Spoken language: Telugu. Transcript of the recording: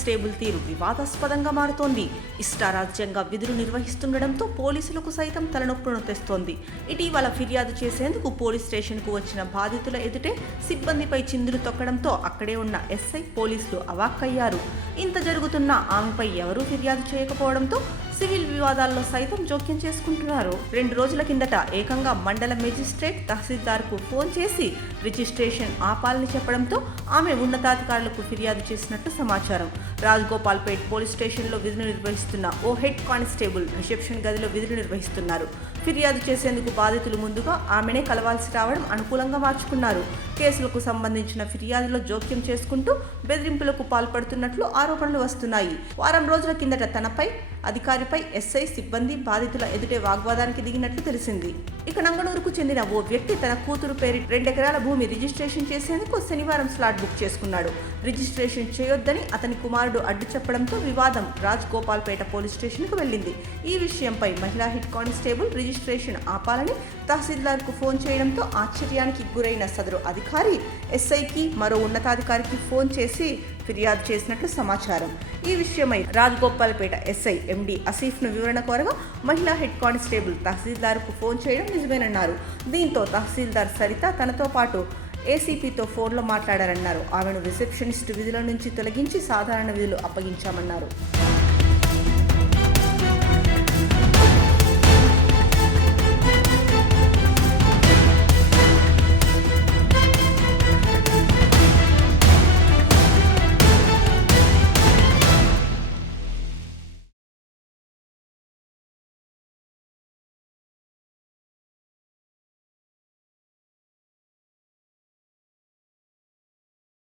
కానిస్టేబుల్ తీరు వివాదాస్పదంగా మారుతోంది. ఇష్టారాజ్యంగా విధులు నిర్వహిస్తుండటంతో పోలీసులకు సైతం తలనొప్పులను తెస్తోంది. ఇటీవల ఫిర్యాదు చేసేందుకు పోలీస్ స్టేషన్కు వచ్చిన బాధితుల ఎదుటే సిబ్బందిపై చిందులు తొక్కడంతో అక్కడే ఉన్న ఎస్ఐ పోలీసులు అవాక్కయ్యారు. ఇంత జరుగుతున్నా ఆమెపై ఎవరూ ఫిర్యాదు చేయకపోవడంతో సివిల్ వివాదాల్లో సైతం జోక్యం చేసుకుంటున్నారు. 2 రోజుల కిందట ఏకంగా మండల మేజిస్ట్రేట్ తహసీల్దార్కు ఫోన్ చేసి రిజిస్ట్రేషన్ ఆపాలని చెప్పడంతో ఆమె ఉన్నతాధికారులకు ఫిర్యాదు చేసినట్లు సమాచారం. రాజగోపాల్పేట్ పోలీస్ స్టేషన్లో విధులు నిర్వహిస్తున్న ఓ హెడ్ కానిస్టేబుల్ రిసెప్షన్ గదిలో విధులు నిర్వహిస్తున్నారు. ఫిర్యాదు చేసేందుకు బాధితులు ముందుగా ఆమెనే కలవాల్సి రావడం అనుకూలంగా మార్చుకున్నారు. కేసులకు సంబంధించిన ఫిర్యాదులో జోక్యం చేసుకుంటూ బెదిరింపులకు పాల్పడుతున్నట్లు ఆరోపణలు వస్తున్నాయి. వారం రోజుల కిందట తనపై అధికారిపై ఎస్ఐ సిబ్బంది బాధితుల ఎదుటే వాగ్వాదానికి దిగినట్లు తెలిసింది. ఇక నంగనూరుకు చెందిన ఓ వ్యక్తి తన కూతురు పేరు 2 ఎకరాల భూమి రిజిస్ట్రేషన్ చేసేందుకు శనివారం స్లాట్ బుక్ చేసుకున్నాడు. రిజిస్ట్రేషన్ చేయొద్దని అతని కుమారుడు అడ్డు చెప్పడంతో వివాదం రాజగోపాల్పేట పోలీస్ స్టేషన్కు వెళ్లింది. ఈ విషయంపై మహిళా హెడ్ కానిస్టేబుల్ రిజిస్ట్రేషన్ ఆపాలని తహసీల్దార్కు ఫోన్ చేయడంతో ఆశ్చర్యానికి గురైన సదరు అధికారి ఎస్ఐకి మరో ఉన్నతాధికారికి ఫోన్ చేసి ఫిర్యాదు చేసినట్లు సమాచారం. ఈ విషయమై రాజగోపాల్పేట ఎస్ఐ ఎండి ఆసిఫ్ను వివరణ కోరగా మహిళా హెడ్ కానిస్టేబుల్ తహసీల్దార్కు ఫోన్ చేయడం నిజమేనన్నారు. దీంతో తహసీల్దార్ సరిత తనతో పాటు ఏసీపీతో ఫోన్లో మాట్లాడారన్నారు. ఆమెను రిసెప్షనిస్ట్ విధుల నుంచి తొలగించి సాధారణ విధులు అప్పగించామన్నారు.